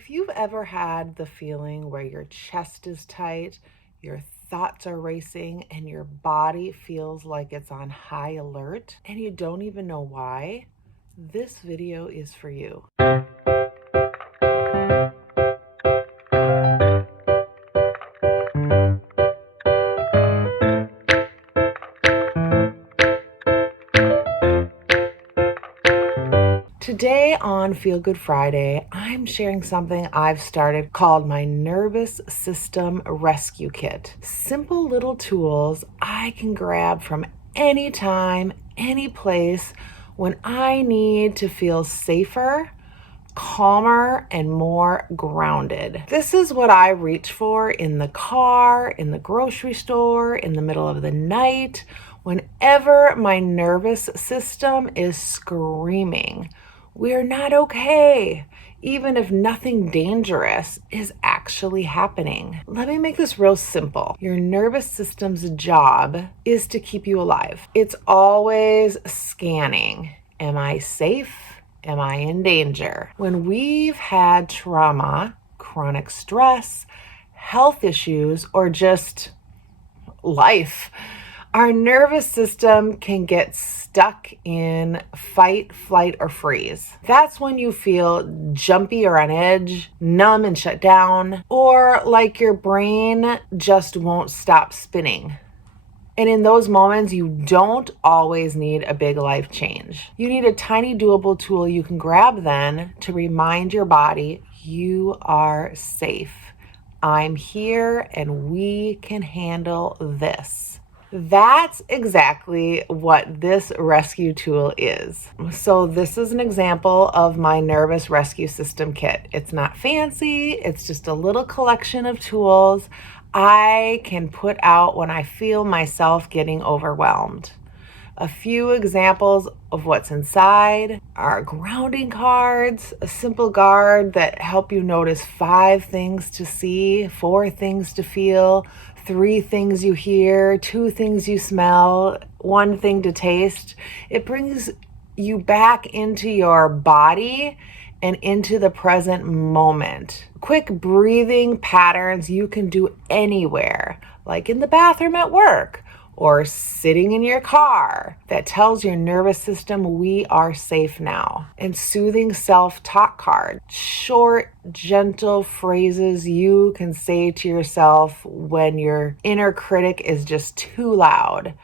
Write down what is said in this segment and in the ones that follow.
If you've ever had the feeling where your chest is tight, your thoughts are racing, and your body feels like it's on high alert, and you don't even know why, this video is for you. Today on Feel Good Friday, I'm sharing something I've started called my Nervous System Rescue Kit. Simple little tools I can grab from any time, any place when I need to feel safer, calmer, and more grounded. This is what I reach for in the car, in the grocery store, in the middle of the night, whenever my nervous system is screaming, "We're not okay," even if nothing dangerous is actually happening. Let me make this real simple. Your nervous system's job is to keep you alive. It's always scanning. Am I safe? Am I in danger? When we've had trauma, chronic stress, health issues, or just life, our nervous system can get stuck in fight, flight, or freeze. That's when you feel jumpy or on edge, numb and shut down, or like your brain just won't stop spinning. And in those moments, you don't always need a big life change. You need a tiny doable tool you can grab then to remind your body you are safe. I'm here and we can handle this. That's exactly what this rescue tool is. So this is an example of my nervous rescue system kit. It's not fancy, it's just a little collection of tools I can put out when I feel myself getting overwhelmed. A few examples of what's inside are grounding cards, a simple guard that help you notice 5 things to see, 4 things to feel, 3 things you hear, 2 things you smell, 1 thing to taste. It brings you back into your body and into the present moment. Quick breathing patterns you can do anywhere, like in the bathroom at work or sitting in your car, that tells your nervous system we are safe now. And soothing self-talk card, short, gentle phrases you can say to yourself when your inner critic is just too loud.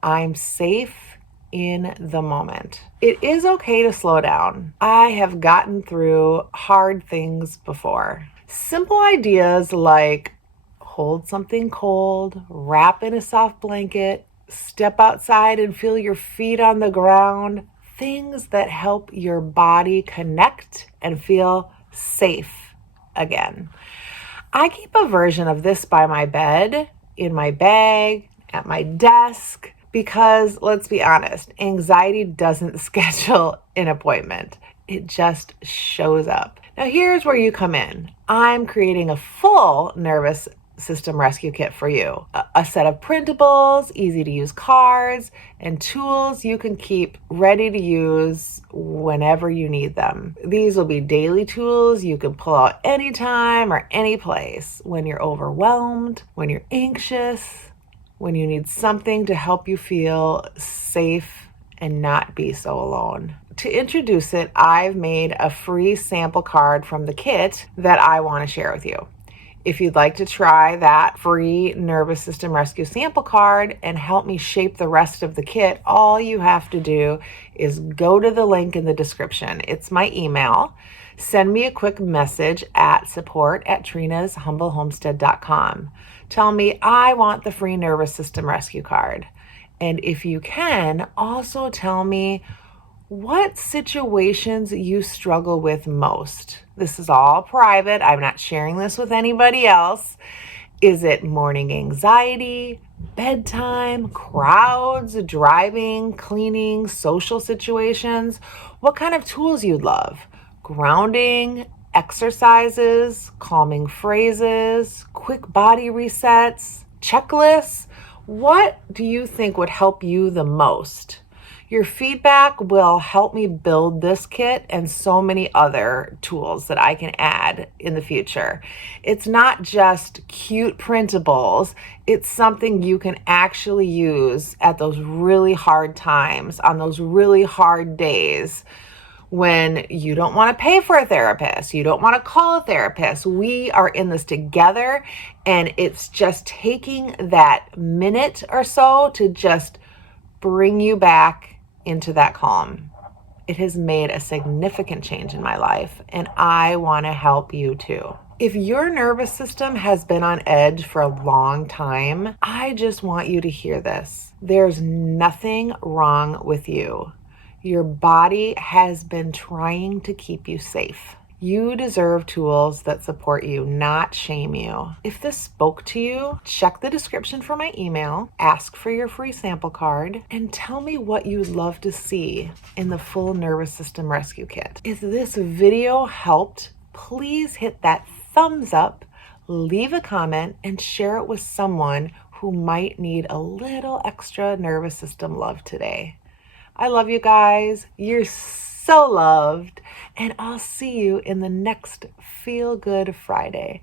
I'm safe in the moment. It is okay to slow down. I have gotten through hard things before. Simple ideas like hold something cold, wrap in a soft blanket, step outside and feel your feet on the ground. Things that help your body connect and feel safe again. I keep a version of this by my bed, in my bag, at my desk, because let's be honest, anxiety doesn't schedule an appointment. It just shows up. Now here's where you come in. I'm creating a full nervous system rescue kit for you. A set of printables, easy to use cards, and tools you can keep ready to use whenever you need them. These will be daily tools you can pull out anytime or any place when you're overwhelmed, when you're anxious, when you need something to help you feel safe and not be so alone. To introduce it, I've made a free sample card from the kit that I want to share with you. If you'd like to try that free nervous system rescue sample card and help me shape the rest of the kit, all you have to do is go to the link in the description. It's my email. Send me a quick message at support@trinashumblehomestead.com. Tell me I want the free nervous system rescue card. And if you can, also tell me what situations you struggle with most. This is all private. I'm not sharing this with anybody else. Is it morning anxiety, bedtime, crowds, driving, cleaning, social situations? What kind of tools you'd love? Grounding, exercises, calming phrases, quick body resets, checklists? What do you think would help you the most? Your feedback will help me build this kit and so many other tools that I can add in the future. It's not just cute printables, it's something you can actually use at those really hard times, on those really hard days when you don't want to pay for a therapist, you don't want to call a therapist. We are in this together, and it's just taking that minute or so to just bring you back into that calm. It has made a significant change in my life, and I want to help you too. If your nervous system has been on edge for a long time, I just want you to hear this. There's nothing wrong with you. Your body has been trying to keep you safe. You deserve tools that support you, not shame you. If this spoke to you, check the description for my email, ask for your free sample card, and tell me what you'd love to see in the full nervous system rescue kit. If this video helped, please hit that thumbs up, leave a comment, and share it with someone who might need a little extra nervous system love today. I love you guys. You're so loved. And I'll see you in the next Feel Good Friday.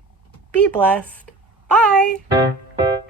Be blessed. Bye.